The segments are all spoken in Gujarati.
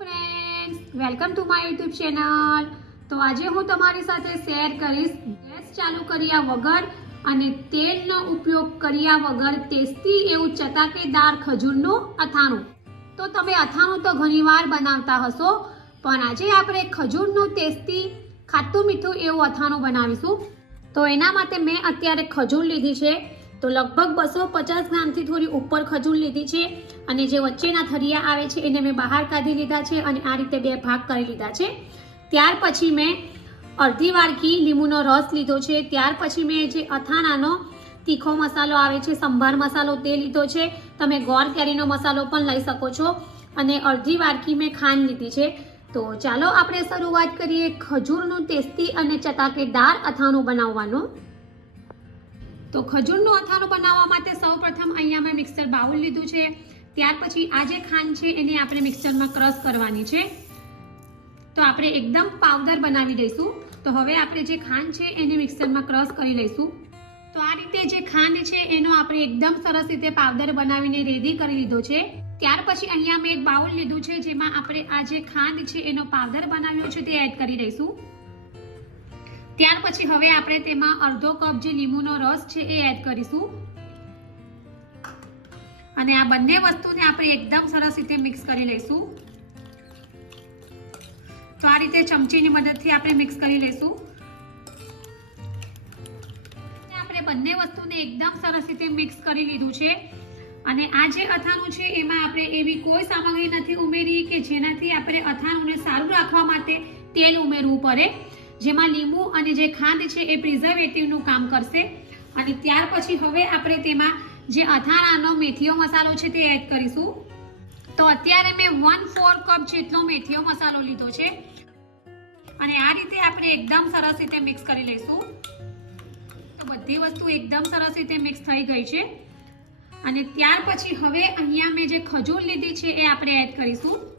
Friends welcome to my YouTube channel તો આજે હું તમારી સાથે શેર કરીશ ગેસ ચાલુ કર્યા વગર અને તેલનો ઉપયોગ કર્યા વગર ટેસ્ટી એવું ચટાકેદાર ખજૂરનું અથાણું. તો તમે અથાણું તો ઘણીવાર બનાવતા હશો, પણ આજે આપણે ખજૂરનું ટેસ્ટી, ખાટું મીઠું એવું અથાણું બનાવીશું. તો એના માટે મેં અત્યારે ખજૂર લીધી છે. તો લગભગ બસો પચાસ ગ્રામથી થોડી ઉપર ખજૂર લીધી છે અને જે વચ્ચેના થરિયા આવે છે એને મેં બહાર કાઢી લીધા છે અને આ રીતે બે ભાગ કરી લીધા છે. ત્યાર પછી મેં અડધી વાડકી લીંબુનો રસ લીધો છે. ત્યાર પછી મેં જે અથાણાનો તીખો મસાલો આવે છે, સંભાર મસાલો તે લીધો છે. તમે ગોળ કેરીનો મસાલો પણ લઈ શકો છો. અને અડધી વાડકી મેં ખાંડ લીધી છે. તો ચાલો આપણે શરૂઆત કરીએ ખજૂરનું ટેસ્ટી અને ચટાકેદાર અથાણું બનાવવાનું. તો ખજૂરનું અથાણો બનાવવા માટે સૌપ્રથમ અહીંયા મેં મિક્સર બાઉલ લીધું છે. ત્યાર પછી આ જે ખાંડ છે એને આપણે મિક્સરમાં ક્રશ કરવાની છે. તો આપણે એકદમ પાવડર બનાવી દઈશું. તો હવે આપણે જે ખાંડ છે એને મિક્સરમાં ક્રશ કરી લઈશું. તો આ રીતે જે ખાંડ છે એનો આપણે એકદમ સરસ રીતે પાવડર બનાવીને રેડી કરી લીધો છે. ત્યાર પછી અહીંયા મેં એક બાઉલ લીધું છે જેમાં આપણે આ જે ખાંડ છે એનો પાવડર બનાવ્યો છે તે એડ કરી દઈશું. ત્યાર પછી હવે આપણે તેમાં અડધો કપ જે લીંબુનો રસ છે એ એડ કરીશું. અને આ બંને વસ્તુને આપણે એકદમ સરસ રીતે મિક્સ કરી લઈશું. તો આ રીતે ચમચીની મદદથી આપણે મિક્સ કરી લઈશું. આપણે બંને વસ્તુને એકદમ સરસ રીતે મિક્સ કરી લીધું છે. અને આ જે અથાણું છે એમાં આપણે એવી કોઈ સામગ્રી નથી ઉમેરી કે જેનાથી આપણે અથાણુંને સારું રાખવા માટે તેલ ઉમેરવું પડે. જેમાં લીંબુ અને જે ખાંડ છે એ પ્રિઝર્વેટિવનું કામ કરશે. અને ત્યાર પછી હવે આપણે તેમાં જે અથાણાનો મેથીઓ મસાલો છે તે એડ કરીશું. તો અત્યારે મેં વન ફોર કપ જેટલો મેથીઓ મસાલો લીધો છે. અને આ રીતે આપણે એકદમ સરસ રીતે મિક્સ કરી લઈશું. તો બધી વસ્તુ એકદમ સરસ રીતે મિક્સ થઈ ગઈ છે. અને ત્યાર પછી હવે અહીંયા મેં જે ખજૂર લીધી છે એ આપણે એડ કરીશું.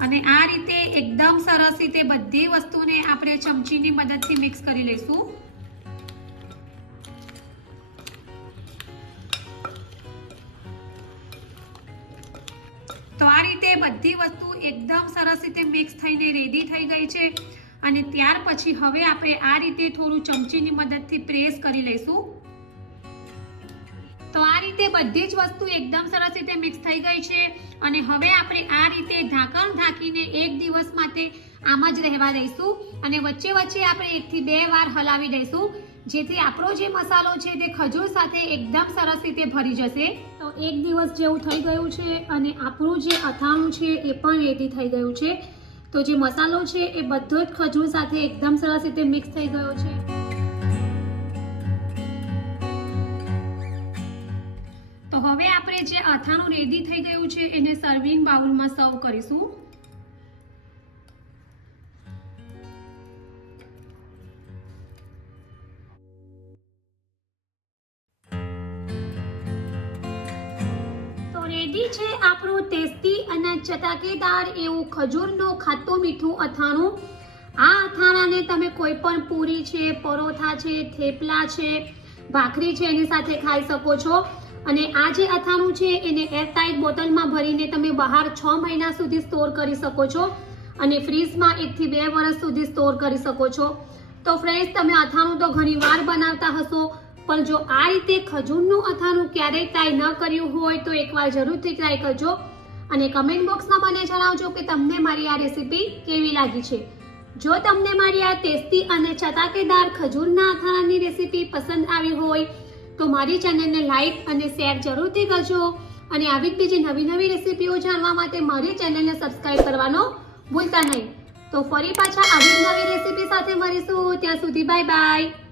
અને આ રીતે એકદમ સરસ રીતે બધી વસ્તુને આપણે ચમચીની મદદથી મિક્સ કરી લઈશું. તો આ રીતે બધી વસ્તુ એકદમ સરસ રીતે મિક્સ થઈને રેડી થઈ ગઈ છે. અને ત્યાર પછી હવે આપણે આ રીતે થોડું ચમચીની મદદથી પ્રેસ કરી લઈશું. તો આ રીતે બધી જ વસ્તુ એકદમ સરસ થઈ ગઈ છે અને હવે આપણે આ રીતે ઢાંકણ ઢાંકીને એક દિવસ માટે આમ જ રહેવા દઈશું અને વચ્ચે વચ્ચે આપણે એકથી બે વાર હલાવી દઈશું. જેથી આપણો જે મસાલો છે તે ખજૂર સાથે એકદમ સરસ રીતે ભરી જશે. તો એક દિવસ જેવું થઈ ગયું છે અને આપણું જે અથાણું છે એ પણ રેડી થઈ ગયું છે. તો જે મસાલો છે એ બધો જ ખજૂર સાથે એકદમ સરસ રીતે મિક્સ થઈ ગયો છે. આપણે જે આથાનું રેડી થઈ ગયું છે, એને સર્વિંગ બાઉલમાં સર્વ કરીશું. આપણું ટેસ્ટી અને ચટાકેદાર એવું ખજૂરનું ખાટું મીઠું અથાણું. આ અથાણાને તમે કોઈ પણ પૂરી છે, પરોઠા છે, થેપલા છે, ભાખરી છે, એની સાથે ખાઈ શકો છો. અને આ જે અથાણું છે એને એરટાઇટ બોટલમાં ભરીને તમે બહાર છ મહિના સુધી સ્ટોર કરી શકો છો અને ફ્રીજમાં એકથી બે વર્ષ સુધી સ્ટોર કરી શકો છો. તો ફ્રેન્ડ્સ તમે અથાણું તો ઘણી વાર બનાવતા હશો, પણ જો આ રીતે ખજૂરનું અથાણું ક્યારેય ટ્રાય ન કર્યું હોય તો એકવાર જરૂરથી ટ્રાય કરજો અને કમેન્ટ બોક્સમાં મને જણાવજો કે તમને મારી આ રેસીપી કેવી લાગી છે. જો તમને મારી આ ટેસ્ટી અને ચટાકેદાર ખજૂરના અથાણાની રેસીપી પસંદ આવી હોય તો મારી ચેનલને લાઈક અને શેર જરૂરથી કરજો. અને આવી જ બીજી નવી નવી રેસીપીઓ જાણવા માટે મારી ચેનલને સબસ્ક્રાઇબ કરવાનો ભૂલતા નહીં. તો ફરી પાછા આવી નવી રેસીપી સાથે મળીશું. ત્યાં સુધી બાય બાય.